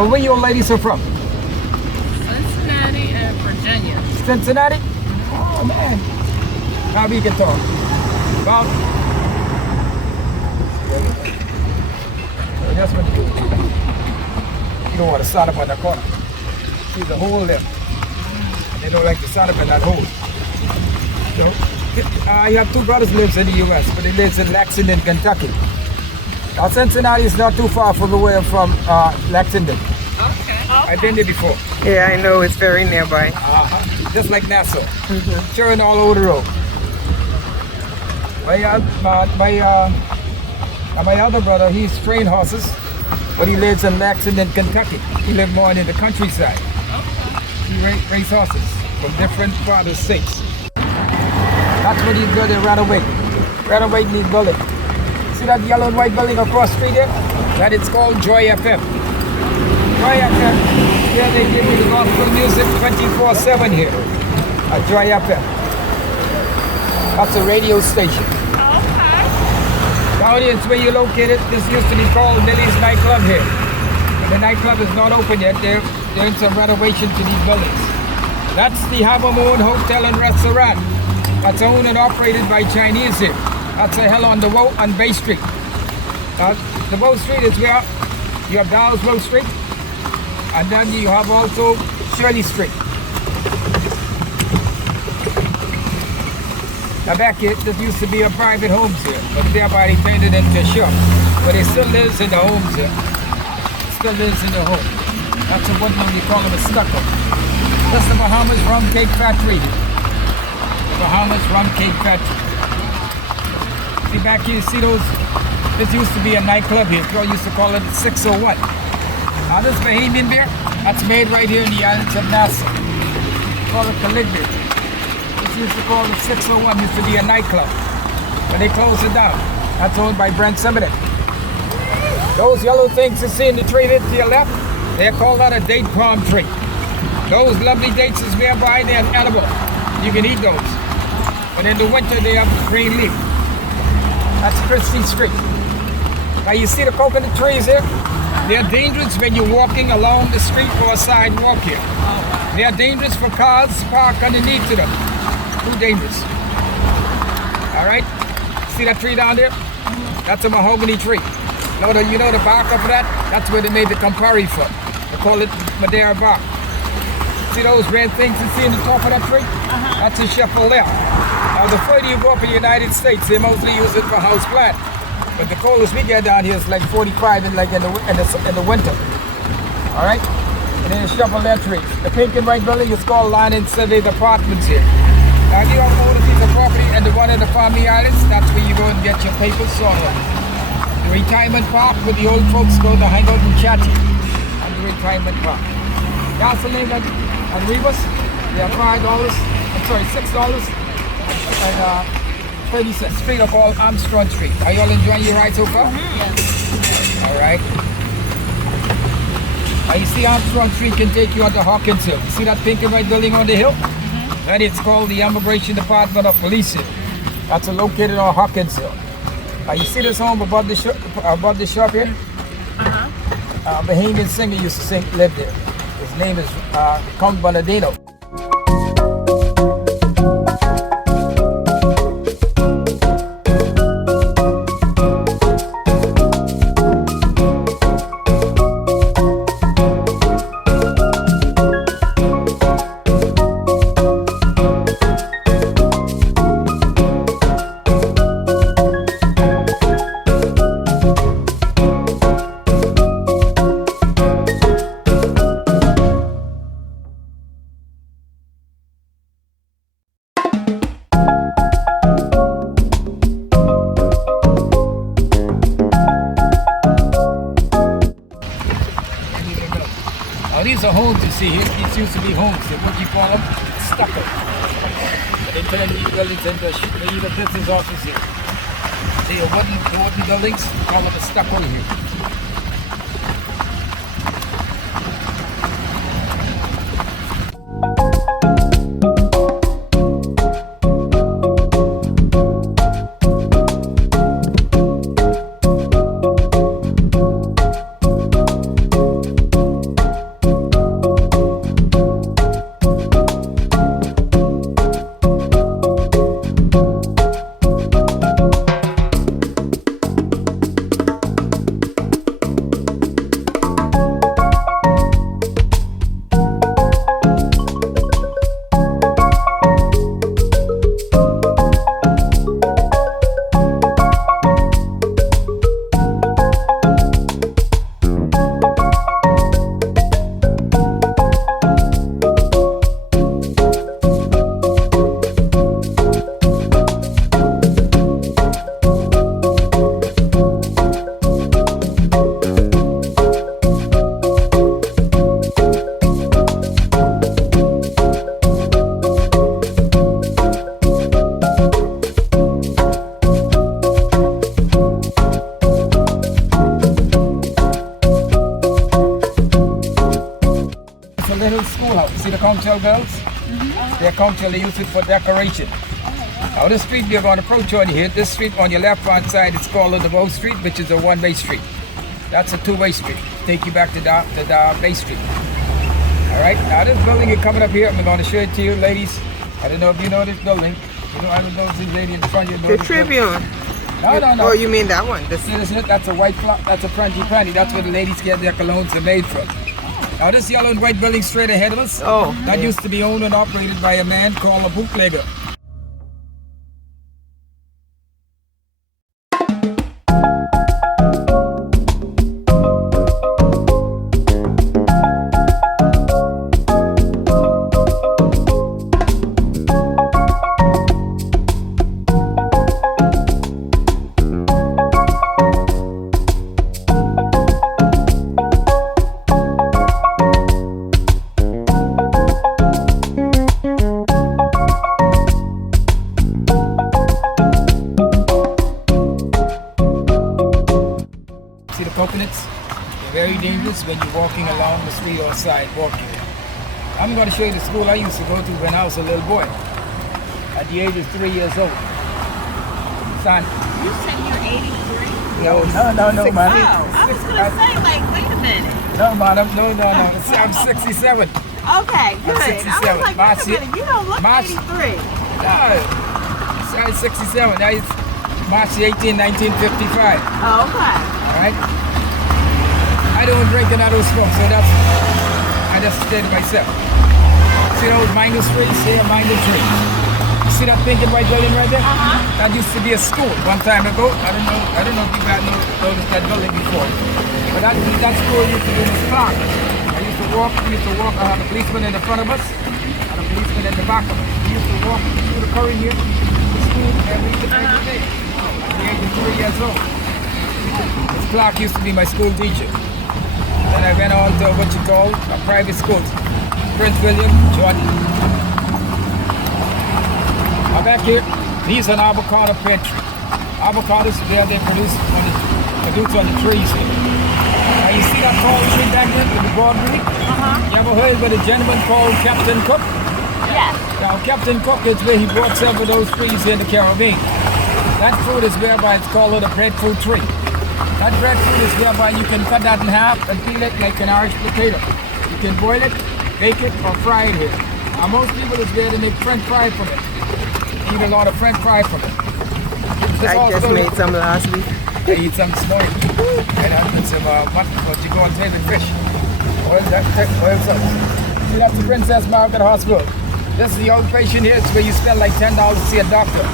So where you ladies are from? Cincinnati and Virginia. Cincinnati? Oh man. Now we can talk. Well, that's what you do. You don't want to start up on the corner. See the hole there. They don't like to start up in that hole. So, I have two brothers lives in the U.S., but he lives in Lexington, Kentucky. Now, Cincinnati is not too far from where I'm from, Lexington. Okay. I've been there before. Yeah, I know, it's very nearby. Just like Nassau. Churning all over the road. My other brother, he's trained horses, but he lives in Lexington, Kentucky. He lives more in the countryside. He race horses from different parts of the states. That's what he's good at renovate these buildings. See that yellow and white building across the street there? That it's called Joy FM. Joy FM. Here they give you the gospel music 24/7 here at Joy FM. That's a radio station. Down here is where you're located. This used to be called Millie's Nightclub here. But the nightclub is not open yet. They're doing some renovation to these buildings. That's the Habermoon Hotel and Restaurant. That's owned and operated by Chinese here. That's a hell on the road on Bay Street. The Bow Street is where you have Dow's Bow Street, and then you have also Shirley Street. Now back here, this used to be a private homes here, but thereby they turned it into a shop. But it still lives in the homes here. Still lives in the home. That's a one we call it a stucco. That's the Bahamas Rum Cake Factory. The Bahamas Rum Cake Factory. See back here, see those? This used to be a nightclub here. People used to call it 601. Now this Bahamian beer, that's made right here in the islands of Nassau. Call it Caligula. This used to call it 601. Used to be a nightclub, but they closed it down. That's owned by Brent Simonet. Those yellow things you see in the tree there to your left, they're called out a date palm tree. Those lovely dates is nearby, they're edible. You can eat those. But in the winter, they have green leaf. That's Christie Street. Now you see the coconut trees here? They're dangerous when you're walking along the street or a sidewalk here. They are dangerous for cars parked underneath to them. Too dangerous. All right? See that tree down there? That's a mahogany tree. You know the bark of that? That's where they made the Campari from. They call it Madeira bark. See those red things you see in the top of that tree? That's a chevrolet. Now the further you go up in the United States, they mostly use it for house plant. But the coldest we get down here is like 45 in the winter. All right? And then the chevrolet tree. The pink and white building is called Line and Survey Apartments here. Now if you don't own a piece of property and the one in the Farming Islands, that's where you go and get your papers sorted. The retirement park where the old folks go to hang out and chat on the retirement park. Gasoline and Rebus, they are $5, $6 and 30 cents. Straight up all Armstrong Street. Are you all enjoying your ride so far? Yes. All right. Now you see Armstrong Street can take you onto Hawkins Hill. You see that pink and white building on the hill? That is called the Immigration Department of Police here. That's located on Hawkins Hill. You see this home above the shop here? Bahamian singer used to live there. His name is Count Bernardino. These are homes you see here. These used to be homes. What do you call them? Stucco. But they turn these buildings into a business office here. They are wooden buildings. Call it a stucco here. conchal girls. They're conchal, they use it for decoration. Now this street we are going to approach on here. This street on your left hand side is called the Bow Street, which is a one-way street. That's a two-way street. Take you back to the Bay Street. All right. Now this building is coming up here. I'm going to show it to you, ladies. I don't know if you know this building. You know, I don't know if this lady in front of you knows The this Tribune. building. No. Oh, you mean that one? See this? That's a white clock. That's a frangipani. That's where the ladies get their colognes are made from. Now this yellow and white building straight ahead of us. Oh. That used to be owned and operated by a man called a bootlegger. See the coconuts? They're very dangerous when you're walking along the street or sidewalking. I'm going to show you the school I used to go to when I was a little boy, at the age of 3 years old. Son. You say you're 83? No, Oh, man. I was gonna say, like, wait a minute. No, madam, no. I'm 67. Okay, good. I 67. was like, wait a minute, you don't look March- 83. No, I'm 67. That is March 18, 1955. Oh, okay. All right? I don't drink and I don't smoke, so I just stay to myself. See those mango trees? See a mango tree. You see that pink and white building right there? That used to be a school one time ago. I don't know if you guys noticed that building before. But that school used to be in this park. I used to walk, I had a policeman in the front of us and a policeman in the back of us. We used to walk through the current here to school every day. At the age of 3 years old. This Clark used to be my school teacher. Then I went on to what you call a private school, Prince William, Jordan. Now back here, these are an avocado pear tree. Avocados, they produce on the trees here. Now you see that tall tree back there with the broad tree? You ever heard of a gentleman called Captain Cook? Yes. Now Captain Cook is where he brought several of those trees in the Caribbean. That fruit is whereby it's called a breadfruit tree. That breadfruit is whereby you can cut that in half and peel it like an Irish potato. You can boil it, bake it, or fry it here. Now most people is there to make French fry from it. Eat a lot of French fry from it. I just made some last week. I eat some this morning. And I put some what you go and favorite fish. Oil sauce. See, that's the Princess Margaret Hospital. This is the outpatient here. It's where you spend like $10 to see a doctor.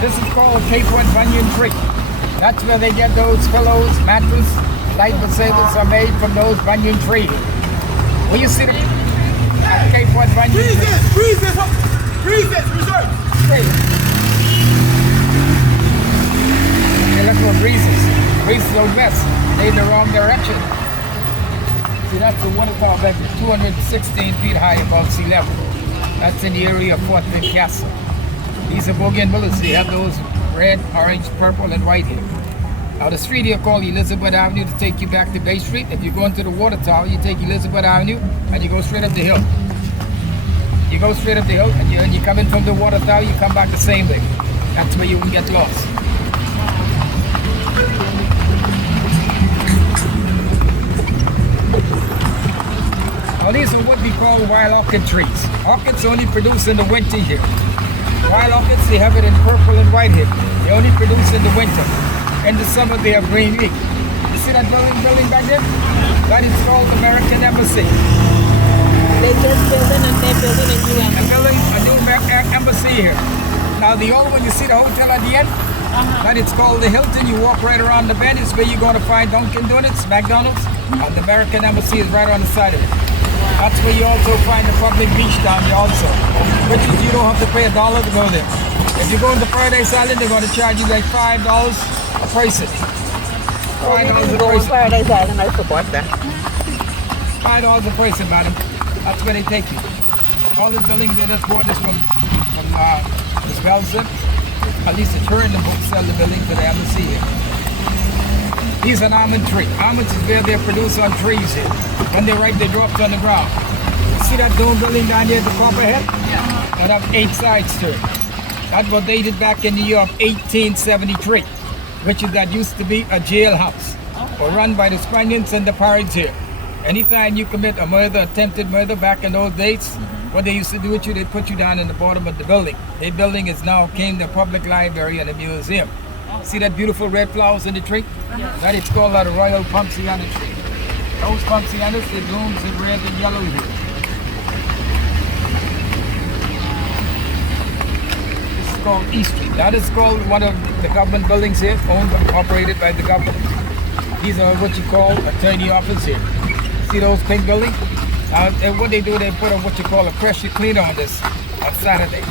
This is called Cape Wood Banyan Tree. That's where they get those pillows, mattress, light tables are made from those banyan trees. Will you see the Cape Wood Banyan Tree? Reserve! Tree. They look for breezes. Breezes go west. They in the wrong direction. See, that's the waterfall that's 216 feet high above sea level. That's in the area of Fort Pitt Castle. These are bougainvilleas. They have those red, orange, purple, and white here. Now the street here called Elizabeth Avenue to take you back to Bay Street. If you're going to the water tower, you take Elizabeth Avenue and you go straight up the hill. You go straight up the hill and you come in from the water tower, you come back the same way. That's where you can get lost. Now these are what we call wild orchid trees. Orchids only produce in the winter here. Wild orchids, they have it in purple and white here. They only produce in the winter. In the summer, they have green leaf. You see that building back there? That is called American Embassy. They just building a new They're building a new embassy here. Now the old one, you see the hotel at the end? That it's called the Hilton. You walk right around the bend. It's where you're going to find Dunkin' Donuts, McDonald's. And the American Embassy is right on the side of it. That's where you also find the public beach down there also. Which is you don't have to pay $1 to go there. If you go into Paradise Island, they're going to charge you like $5 a person. Oh, $5 you a go on person. Paradise Island, I support that. $5 a person, madam. That's where they take you. All this building, they just bought this from this Belgium. At least the tour in the book sell the building to the embassy here. Here's an almond tree. Almonds is where they produce on trees here. When they're ripe, they drop on the ground. See that dome building down there at the Copperhead? Yeah. That have 8 sides to it. That was dated back in New York, 1873, which is that used to be a jailhouse, or run by the Spaniards and the pirates here. Anytime you commit a murder, attempted murder back in those days, what they used to do with you, they put you down in the bottom of the building. The building is now came the public library and a museum. See that beautiful red flowers in the tree? That is called a royal Pompeiana tree. Those Pompeianas, they blooms in red and yellow here. This is called East Street. That is called one of the government buildings here, owned and operated by the government. These are what you call attorney office here. See those pink buildings? And what they do, they put a what you call a pressure cleaner on this on Saturday.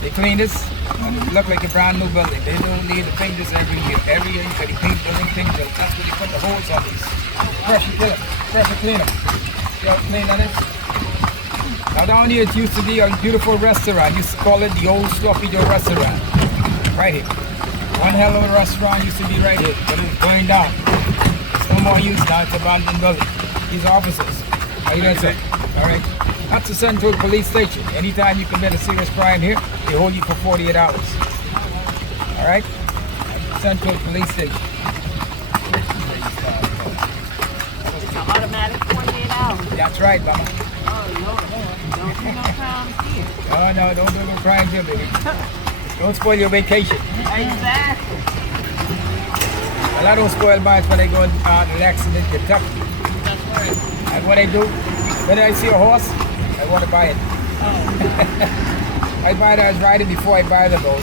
They clean this and it look like a brand new building. They don't need to paint this every year. Every year you can paint building, paint building. That's where they put the holes on these. Pressure cleaner. See how clean that is? Now down here it used to be a beautiful restaurant. Used to call it the old Sloppy Joe restaurant. Right here. One hell of a restaurant used to be right here, but it's going down. It's no more use now, it's abandoned building. These officers. How you doing, sir? All right. That's the Central Police Station. Anytime you commit a serious crime here, they hold you for 48 hours. All right? Central Police Station. It's an automatic 48 hours. That's right, mama. Oh, Lord. Don't do no crimes here. Oh, no, don't do no crimes here, baby. Don't spoil your vacation. Exactly. Well, I don't spoil mine when I go and relax in Kentucky. That's right. And what I do, when I see a horse, I want to buy it. Oh. I buy it as riding before I buy the boat.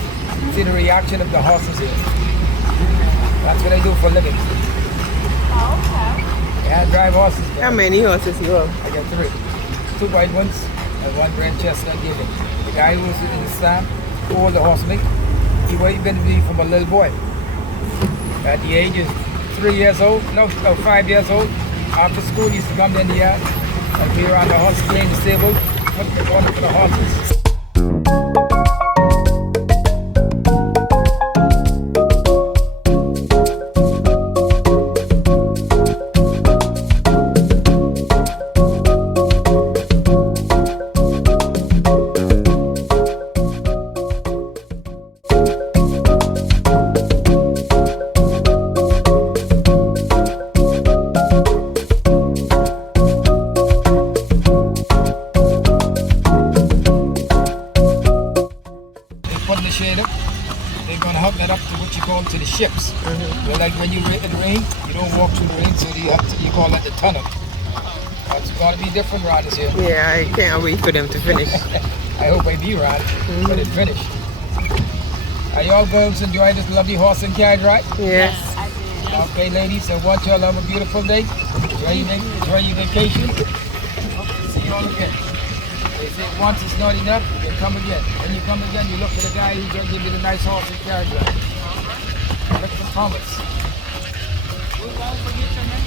See the reaction of the horses here. That's what I do for a living. Oh, okay. Yeah, I drive horses. How many horses you have? I got 3. 2 white ones and 1 red chestnut given. The guy who was in his time, who was the horseman, he been with me from a little boy. At the age of 3 years old, no, 5 years old. After school, he used to come in the yard and be around the horse game, the stable, put the water for the horses. To the ships. So like when you in the rain, you don't walk through the rain, so you call that the tunnel. It's going to be different riders here. Yeah, I can't wait for them to finish. I hope I be riding, but it's finished. Are y'all girls enjoying this lovely horse and carriage ride? Yes. I did. Okay, ladies, so want y'all have a beautiful day. Enjoy your vacation. See y'all again. They say once it's not enough, you come again. When you come again, you look for the guy who's going to give you the nice horse and carriage ride. Look for Thomas. We won't forget your name.